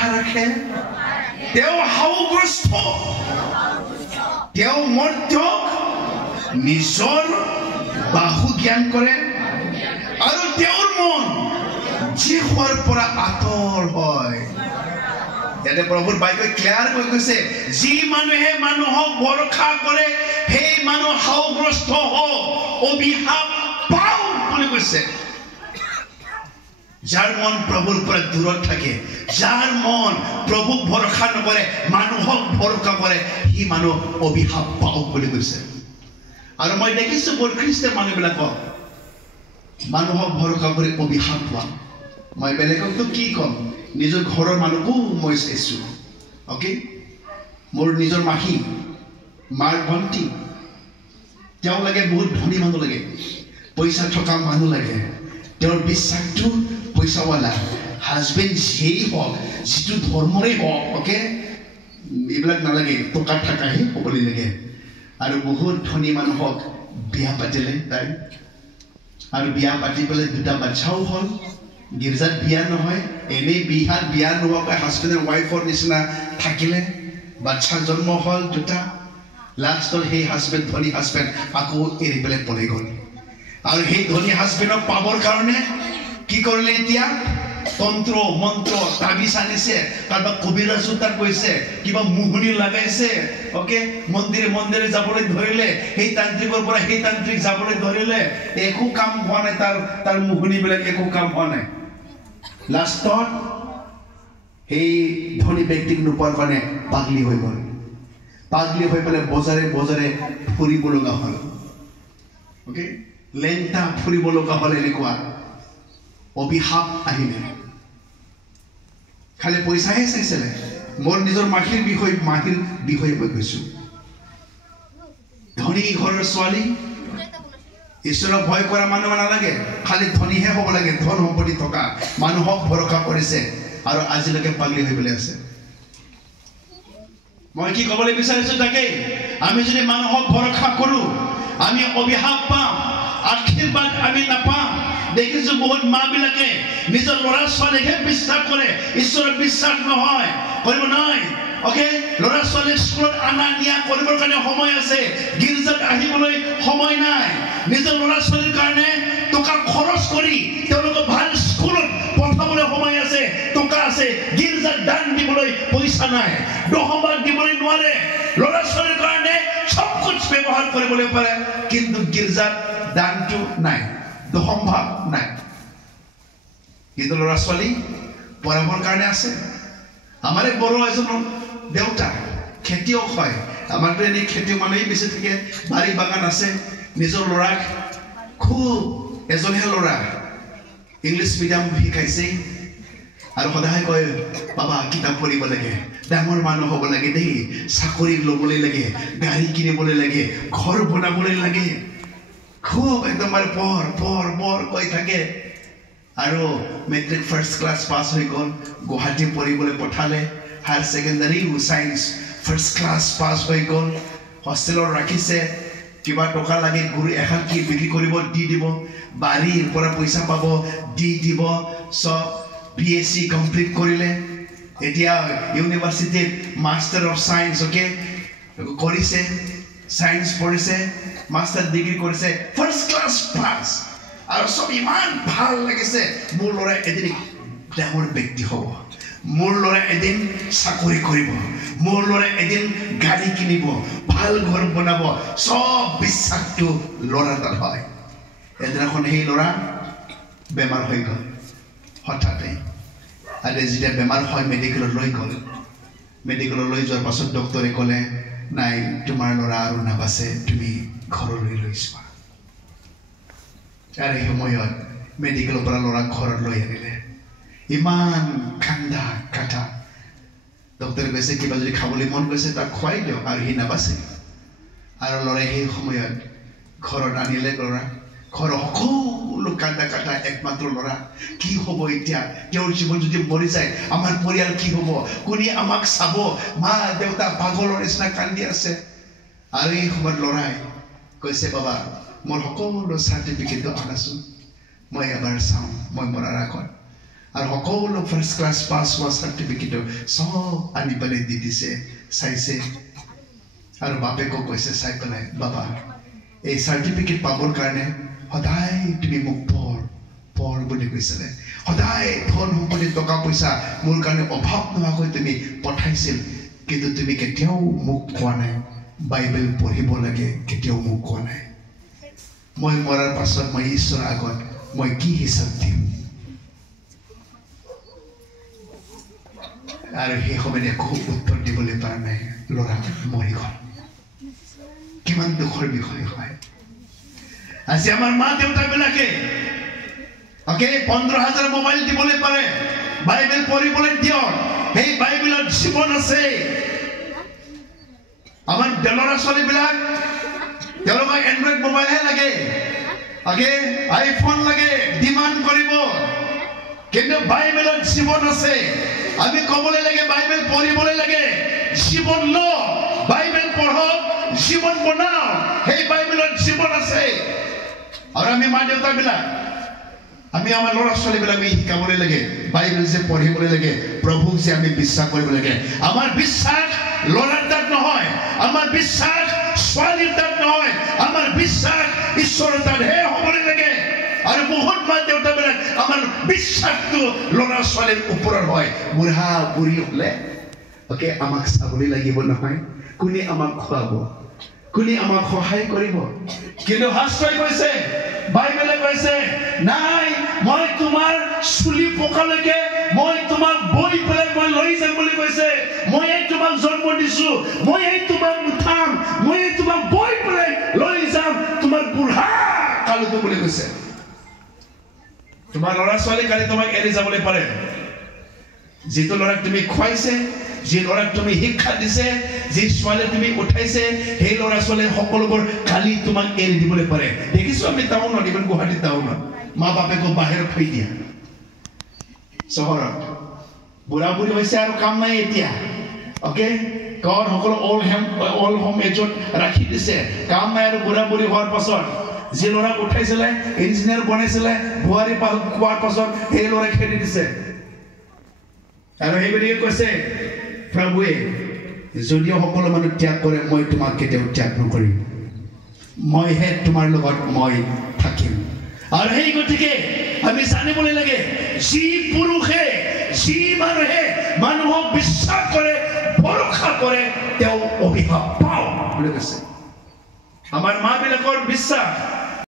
আশা ৰাখে তেওঁ হাওগ্ৰস্ত তেওঁ মৰ্ত্যক নিজৰ বাহু জ্ঞান কৰে আৰু তেওঁৰ মন যি হোৱাৰ পৰা আঁতৰ হয় ইয়াতে প্ৰভুৰ বাক্যই ক্লিয়াৰ কৈ কৈছে যি মানুহে মানুহক ভৰসা কৰে সেই মানুহ হাওগ্ৰস্ত হয় অভিশাপ পাও বুলি কৈছে যাৰ মন প্ৰভুৰ পৰা দূৰত থাকে যাৰ মন প্ৰভুক ভৰসা নকৰে মানুহক ভৰসা কৰে সি মানুহ অভিশাপ পাও বুলি কৈছে আৰু মই দেখিছো বৰ খ্ৰীষ্টান মানুহবিলাকক মানুহক ভৰসা কৰি অভিশাপ পোৱা মই বেলেগকতো কি কম নিজৰ ঘৰৰ মানুহকো মই চাইছো অকে মোৰ নিজৰ মাহী মাৰ ভণ্টি তেওঁ লাগে বহুত ধনী মানুহ লাগে পইচা থকা মানুহ লাগে তেওঁৰ বিশ্বাসটো পইচাৱালা হাজবেণ্ড যেই হওক যিটো ধৰ্মৰেই হওক অকে এইবিলাক নালাগে টকা থাকাহে হ'বলৈ লাগে আৰু বহুত ধনী মানুহক বিয়া পাতিলে তাই আৰু বিয়া পাতি পেলাই দুটা বাচ্চাও হ'ল গিৰ্জাত বিয়া নহয় এনেই বিহাত বিয়া নোহোৱাকৈ হাজবেণ্ড আৰু ৱাইফৰ নিচিনা থাকিলে বাচ্চা জন্ম হ'ল দুটা লাষ্টত সেই হাজবেণ্ড ধনী হাজবেণ্ড আকৌ এৰি পেলাই পলাই গ'ল আৰু সেই ধনী হাজবেণ্ডক পাবৰ কাৰণে কি কৰিলে এতিয়া তন্ত্ৰ মন্ত্ৰ তাবিজ আনিছে কাৰোবাক কবিৰাজো তাক কৈছে কিবা মুহুনি লগাইছে অকে মন্দিৰে মন্দিৰে যাবলৈ ধৰিলে সেই তান্ত্ৰিকৰ পৰা সেই তান্ত্ৰিক যাবলৈ ধৰিলে একো কাম হোৱা নাই তাৰ মুহুনিবিলাক একো কাম হোৱা নাই লাষ্টত সেই ধনী ব্যক্তিক নোপোৱাৰ কাৰণে পাগলি হৈ গ'ল পাগলি হৈ পেলাই বজাৰে বজাৰে ফুৰিব লগা হ'ল অকে লেংটা ফুৰিব লগা হ'ল এনেকুৱা অভিশাপ আহিলে খালি পইচাহে চাইছিলে মোৰ নিজৰ মাহীৰ বিষয়ে মই কৈছো ধনী ঘৰৰ ছোৱালী ঈশ্বৰক ভয় কৰা মানুহ নালাগে খালি ধনীহে হ'ব লাগে ধন সম্পত্তি থকা মানুহক ভৰসা কৰিছে আৰু আজিলৈকে পাগলি হৈ পেলাই আছে মই কি ক'বলৈ বিচাৰিছো তাকে আমি যদি মানুহক ভৰসা কৰো আমি অভিশাপ পাম আশীৰ্বাদ আমি নাপাম দেখিছো বহুত মা বিলাকে নিজৰ ল'ৰা ছোৱালীকে বিশ্বাস কৰে ঈশ্বৰক বিশ্বাস নহয় কৰিব নাই অকে ল'ৰা ছোৱালীক স্কুলত আনা নিয়া কৰিবৰ কাৰণে সময় আছে গিৰ্জাত আহিবলৈ সময় নাই নিজৰ ল'ৰা ছোৱালীৰ কাৰণে টকা খৰচ কৰি তেওঁলোকক ভাল স্কুলত পঠাবলৈ সময় আছে টকা আছে গিৰ্জাত দান দিবলৈ পইচা নাই দহমভাগ দিবলৈ নোৱাৰে ল'ৰা ছোৱালীৰ কাৰণে সব কুছ ব্যৱহাৰ কৰিবলৈ পাৰে কিন্তু গিৰ্জাত দানটো নাই দহমভাগ নাই কিন্তু ল'ৰা ছোৱালী পঢ়াবৰ কাৰণে আছে আমাৰ বড়ো এজন দেউতা খেতিয়ক হয় আমাৰতো এনেই খেতিয়ক মানুহেই বেছি থাকে বাৰী বাগান আছে নিজৰ ল'ৰাক খুব এজনহে ল'ৰা ইংলিছ মিডিয়াম শিকাইছে আৰু সদায় কয় বাবা কিতাপ পঢ়িব লাগে ডাঙৰ মানুহ হ'ব লাগে দেই চাকৰি ল'বলৈ লাগে গাড়ী কিনিবলৈ লাগে ঘৰ বনাবলৈ লাগে খুব একদম পঢ় কৈ থাকে আৰু মেট্ৰিক ফাৰ্ষ্ট ক্লাছ পাছ হৈ গ'ল গুৱাহাটী পঢ়িবলৈ পঠালে higher secondary science first class pass হৈ গ'ল হোষ্টেলত ৰাখিছে কিবা টকা লাগে গুৰু এখন কি বিক্ৰী কৰিব দি দিব বাৰীৰ পৰা পইচা পাব দি দিব সব BSc কমপ্লিট কৰিলে এতিয়া ইউনিভাৰ্চিটিত মাষ্টাৰ অফ চায়েন্স অকে কৰিছে চায়েন্স পঢ়িছে মাষ্টাৰ ডিগ্ৰী কৰিছে ফাৰ্ষ্ট ক্লাছ পাছ আৰু সব ইমান ভাল লাগিছে মোৰ ল'ৰা এদিন ডাঙৰ ব্যক্তি হ'ব মোৰ ল'ৰা এদিন চাকৰি কৰিব মোৰ ল'ৰা এদিন গাড়ী কিনিব ভাল ঘৰ বনাব সব বিশ্বাসটো ল'ৰা তাত হয় এদিনাখন সেই ল'ৰা বেমাৰ হৈ গ'ল হঠাতে আৰু যেতিয়া বেমাৰ হয় মেডিকেলত লৈ গ'ল মেডিকেলত লৈ যোৱাৰ পাছত ডক্টৰে ক'লে নাই তোমাৰ ল'ৰা আৰু নাবাচে তুমি ঘৰলৈ লৈ যোৱা আৰু এই সময়ত মেডিকেলৰ পৰা ল'ৰা ঘৰত লৈ আনিলে ইমান কান্দা কাটা ডক্টৰে কৈছে কিবা যদি খাবলৈ মন গৈছে তাক খুৱাই দিয়ক আৰু সি নাবাচে আৰু ল'ৰাই সেই সময়ত ঘৰত আনিলে ল'ৰা ঘৰৰ সকলো কান্দা কাটা একমাত্ৰ ল'ৰা কি হ'ব এতিয়া তেওঁৰ জীৱন যদি মৰি যায় আমাৰ পৰিয়াল কি হ'ব কোনে আমাক চাব মা দেউতা পাগলৰ নিচিনা কান্দি আছে আৰু এই সময়ত ল'ৰাই কৈছে বাবা মোৰ সকলো চাৰ্টিফিকেটটো আনাচোন মই এবাৰ চাওঁ মই মৰাৰ আগত আৰু সকলো ফাৰ্ষ্ট ক্লাছ পাছ হোৱা চাৰ্টিফিকেট সব আনি পেলাই দি দিছে চাইছে আৰু বাপেকক কৈছে চাই পেলাই বাবা এই চাৰ্টিফিকেট পাবৰ কাৰণে সদায় তুমি মোক পঢ় বুলি কৈছিলে সদায় ধন সম্পত্তি টকা পইচা মোৰ কাৰণে অভাৱ নোহোৱাকৈ তুমি পঠাইছিল কিন্তু তুমি কেতিয়াও মোক কোৱা নাই বাইবেল পঢ়িব লাগে কেতিয়াও মোক কোৱা নাই মই মৰাৰ পাছত মই ঈশ্বৰৰ আগত মই কি হিচাপ দিম আৰু সেই সময়ত একো উত্তৰ দিবলৈ পৰা নাই ল'ৰা মৰি গ'ল কিমান দুখৰ বিষয় হয় আজি আমাৰ মা দেউতাবিলাকে ওকে 15,000 মোবাইল দিবলৈ পাৰে বাইবেল পঢ়িবলৈ দিয়ক সেই বাইবেলত জীৱন আছে আমাৰ ল'ৰা ছোৱালীবিলাক তেওঁলোকক এণ্ড্ৰইড মোবাইলহে লাগে ওকে আইফোন লাগে ডিমাণ্ড কৰিব কিন্তু বাইবেলত জীৱন আছে আমি ক'বলৈ লাগে বাইবেল পঢ়িবলৈ লাগে জীৱন ল বাইবেল পঢ়ক জীৱন বনাও সেই বাইবেলত জীৱন আছে আৰু আমি মা দেউতাবিলাক আমি আমাৰ ল'ৰা ছোৱালীবিলাক আমি শিকাবলৈ লাগে বাইবেল যে পঢ়িবলৈ লাগে প্ৰভুক যে আমি বিশ্বাস কৰিব লাগে আমাৰ বিশ্বাস ল'ৰাৰ তাত নহয় আমাৰ বিশ্বাস ছোৱালীৰ তাত নহয় আমাৰ বিশ্বাস ঈশ্বৰৰ তাতহে হ'বলৈ লাগে আৰু বহুত মা দেউতাবিলাক আমাৰ বিশ্বাসটো ল'ৰা ছোৱালীৰ ওপৰত হয় বুঢ়া বুঢ়ী হ'লে ওকে আমাক চাবলৈ লাগিব নহয় কোনে আমাক খুৱাব কোনে আমাক সহায় কৰিব কিন্তু শাস্ত্ৰই কৈছে বাইবেলে কৈছে নাই মই তোমাৰ চুলি পকালৈকে মই তোমাক বই পেলাই মই লৈ যাম বুলি কৈছে মই তোমাক জন্ম দিছো মই তোমাক উঠাম মই তোমাক বই পেলাই লৈ যাম তোমাৰ বুঢ়া কালতো বুলি কৈছে তোমাৰ ল'ৰা ছোৱালী কালি তোমাক এৰি যাবলৈ পাৰে যিটো ল'ৰাক তুমি খুৱাইছে যি ল'ৰাক তুমি শিক্ষা দিছে যি ছোৱালী তুমি উঠাইছে সেই ল'ৰা ছোৱালী সকলোবোৰ কালি তোমাক এৰি দিবলৈ পাৰে দেখিছো আমি টাউনত ইমান গুৱাহাটী টাউনত মা বাপেক বাহিৰত থৈ দিয়া চহৰত বুঢ়া বুঢ়ী হৈছে আৰু কাম নাই এতিয়া ওকে গাঁৱৰ সকলো অল হোম এজত ৰাখি দিছে কাম নাই আৰু বুঢ়া বুঢ়ী হোৱাৰ পাছত যি ল'ৰাক উঠাইছিলে ইঞ্জিনিয়াৰ বনাইছিলে বোৱাৰী পোৱাৰ পাছত সেই ল'ৰাই খেদি দিছে আৰু সেইগতিকে কৈছে প্ৰভুৱে যদিও সকলো মানুহ ত্যাগ কৰে মই তোমাক কেতিয়াও ত্যাগ নকৰিম মইহে তোমাৰ লগত মই থাকিম আৰু সেই গতিকে আমি জানিবলৈ লাগে যি পুৰুষে যি মানুহে মানুহক বিশ্বাস কৰে ভৰসা কৰে তেওঁ অভিশাপ পাওঁ বুলি কৈছে আমাৰ মা বিলাকৰ বিশ্বাস